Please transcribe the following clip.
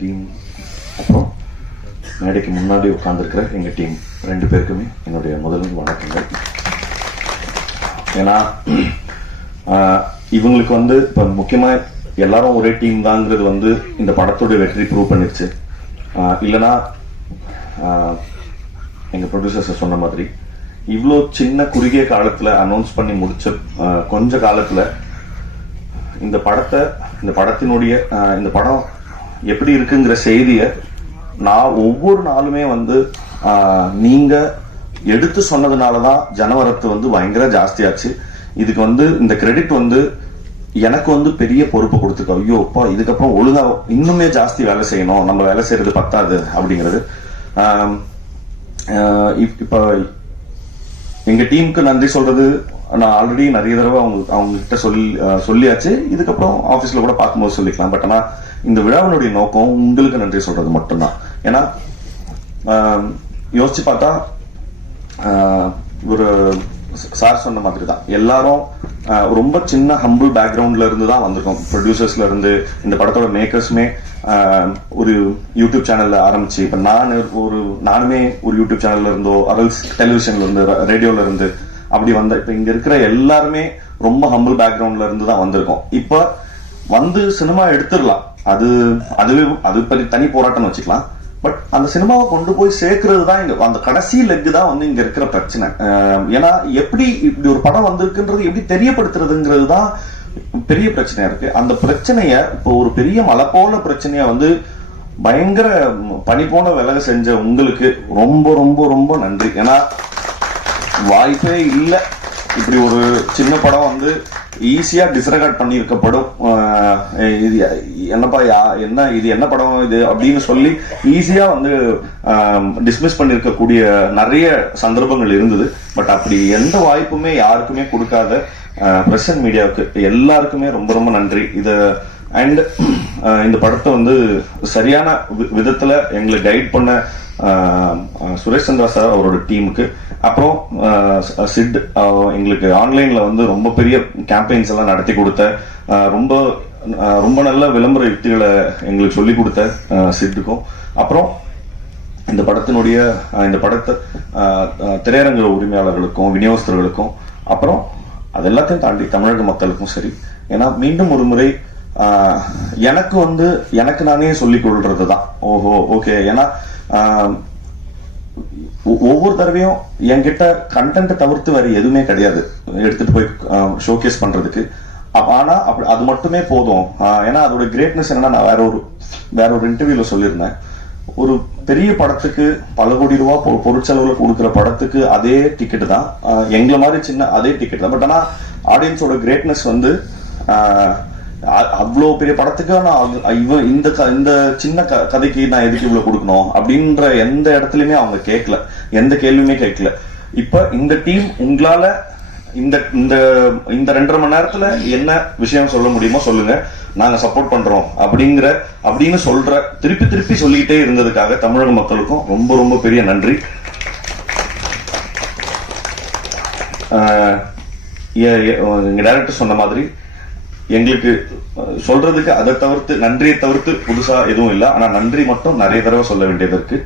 Team அப்புறம் மேடைக்கு முன்னாடி உட்காந்துருக்கிற எங்கள் டீம் ரெண்டு பேருக்குமே என்னுடைய முதல் வணக்கங்கள். ஏன்னா இவங்களுக்கு வந்து இப்போ முக்கியமாக எல்லாரும் ஒரே டீம் தாங்கிறது வந்து இந்த படத்தோட வெற்றி ப்ரூவ் பண்ணிருச்சு. இல்லைன்னா எங்கள் ப்ரொடியூசர்ஸை ப்ரொடியூசர்ஸ் சொன்ன மாதிரி இவ்வளோ சின்ன குறுகிய காலத்தில் அனௌன்ஸ் பண்ணி முடிச்ச கொஞ்ச காலத்தில் இந்த படத்தை இந்த படத்தினுடைய இந்த படம் எப்படி இருக்குங்கிற செய்தியை நான் ஒவ்வொரு நாளுமே வந்து நீங்க எடுத்து சொன்னதுனால தான் ஜனவரத்து வந்து பயங்கர ஜாஸ்தியாச்சு. இதுக்கு வந்து இந்த கிரெடிட் வந்து எனக்கு வந்து பெரிய பொறுப்பு கொடுத்துருக்கோம் ஐயோ அப்பா இதுக்கப்புறம் ஒழுங்கா இன்னுமே ஜாஸ்தி வேலை செய்யணும். நம்ம வேலை செய்யறது பத்தாது அப்படிங்கிறது. இப்- இப்ப எங்க டீமுக்கு நன்றி சொல்றது நான் ஆல்ரெடி நிறைய தடவை அவங்க அவங்க கிட்ட சொல்லி சொல்லியாச்சு. இதுக்கப்புறம் ஆபீஸ்ல கூட பார்க்கும்போது சொல்லிக்கலாம். பட் ஆனா இந்த விழாவினுடைய நோக்கம் உங்களுக்கு நன்றி சொல்றது மட்டும்தான். ஏன்னா யோசிச்சு பார்த்தா ஒரு சார் சொன்ன மாதிரி தான் எல்லாரும் ரொம்ப சின்ன ஹம்பிள் பேக்ரவுண்ட்ல இருந்து தான் வந்திருக்கோம் ப்ரொடியூசர்ஸ்ல இருந்து இந்த படத்தோட மேக்கர்ஸுமே ஒரு யூடியூப் சேனல்ல ஆரம்பிச்சு இப்ப நான் ஒரு நானுமே ஒரு யூடியூப் சேனல்ல இருந்தோ அரல்ஸ் டெலிவிஷன்ல இருந்து ரேடியோல இருந்து அப்படி வந்த இப்ப இங்க இருக்கிற எல்லாருமே ரொம்ப ஹம்பிள் பேக்ரவுண்ட்ல இருந்து தான் வந்திருக்கோம். இப்ப வந்து சினிமா எடுத்துடலாம். அது அதுவே அது பற்றி தனி போராட்டம்னு வச்சுக்கலாம். பட் அந்த சினிமாவை கொண்டு போய் சேர்க்கறது தான் இங்க அந்த கடைசி லெக் தான் வந்து இங்க இருக்கிற பிரச்சனை. ஏன்னா எப்படி இப்படி ஒரு படம் வந்திருக்குன்றது எப்படி தெரியப்படுத்துறதுங்கிறது தான் பெரிய பிரச்சனையா இருக்கு. அந்த பிரச்சனைய இப்போ ஒரு பெரிய மலை போல பிரச்சனைய வந்து பயங்கர பனி போன விலக செஞ்ச உங்களுக்கு ரொம்ப ரொம்ப ரொம்ப நன்றி. ஏன்னா வாய்ப்பே இல்லை. இப்படி ஒரு சின்ன படம் வந்து ஈஸியாக டிஸ்ரெகார்ட் பண்ணி இருக்கப்படும் இது என்னப்பா யா- என்ன இது என்ன படம் இது அப்படின்னு சொல்லி ஈஸியாக வந்து டிஸ்மிஸ் பண்ணியிருக்கக்கூடிய நிறைய சந்தர்ப்பங்கள் இருந்தது. பட் அப்படி எந்த வாய்ப்புமே யாருக்குமே கொடுக்காத பிரஸ் மீடியாவுக்கு எல்லாருக்குமே ரொம்ப ரொம்ப நன்றி. இதை அண்ட் uh, இந்த படத்தை வந்து சரியான வி- விதத்துல எங்களை கைட் பண்ண சுரேஷ் சந்திரா சார் அவரோட டீமுக்கு அப்புறம் சிட் எங்களுக்கு ஆன்லைன்ல வந்து ரொம்ப பெரிய கேம்பெயின்ஸ் எல்லாம் நடத்தி கொடுத்த ரொம்ப ரொம்ப நல்ல விளம்பர யுக்திகளை எங்களுக்கு சொல்லி கொடுத்த சிட்டுக்கும். அப்புறம் இந்த படத்தினுடைய இந்த படத்தை திரையரங்க உரிமையாளர்களுக்கும் விநியோகஸ்தர்களுக்கும் அப்புறம் அது எல்லாத்தையும் தாண்டி தமிழக மக்களுக்கும் சரி. ஏன்னா மீண்டும் ஒரு முறை எனக்கு வந்து எனக்கு நானே சொல்லிக் கொள்றது தான் ஓஹோ ஓகே ஏன்னா ஒ- ஒவ்வொரு தடவையும் என்கிட்ட கண்டென்ட் தவிர்த்து வேற எதுவுமே கிடையாது. எடுத்துட்டு போய் ஷோகேஸ் பண்றதுக்கு. ஆனா அப்படி அது மட்டுமே போதும். ஏன்னா அதோட கிரேட்னஸ் என்னன்னா நான் வேற ஒரு வேற ஒரு இன்டர்வியூல சொல்லியிருந்தேன். ஒரு பெரிய படத்துக்கு பல கோடி ரூபா பொ- பொருட்செலவுல கொடுக்குற படத்துக்கு அதே டிக்கெட் தான். எங்களை மாதிரி சின்ன அதே டிக்கெட் தான். பட் ஆனா ஆடியன்ஸோட கிரேட்னஸ் வந்து ஆஹ் அவ்வளோ பெரிய படத்துக்கு நான் இவ இந்த க- இந்த சின்ன க- கதைக்கு நான் எதுக்கு இவ்வளவு கொடுக்கணும்? அப்படின்ற எந்த இடத்துலயுமே அவங்க கேட்கல. எந்த கேள்வியுமே கேட்கல. இப்ப இந்த டீம் உங்களால இந்த இந்த இந்த ரெண்டரை மணி நேரத்துல என்ன விஷயம் சொல்ல முடியுமோ சொல்லுங்க. நாங்க சப்போர்ட் பண்றோம். அப்படிங்கிற அப்படின்னு சொல்ற திருப்பி திருப்பி சொல்லிக்கிட்டே இருந்ததுக்காக தமிழக மக்களுக்கும் ரொம்ப ரொம்ப பெரிய நன்றி. ஆஹ் எங்க டைரக்டர் சொன்ன மாதிரி எங்களுக்கு சொல்றதுக்கு அதை தவிர்த்து நன்றியை தவிர்த்து புதுசா எதுவும் இல்லை. ஆனா நன்றி மட்டும் நிறைய தடவை சொல்ல வேண்டியது இருக்கு.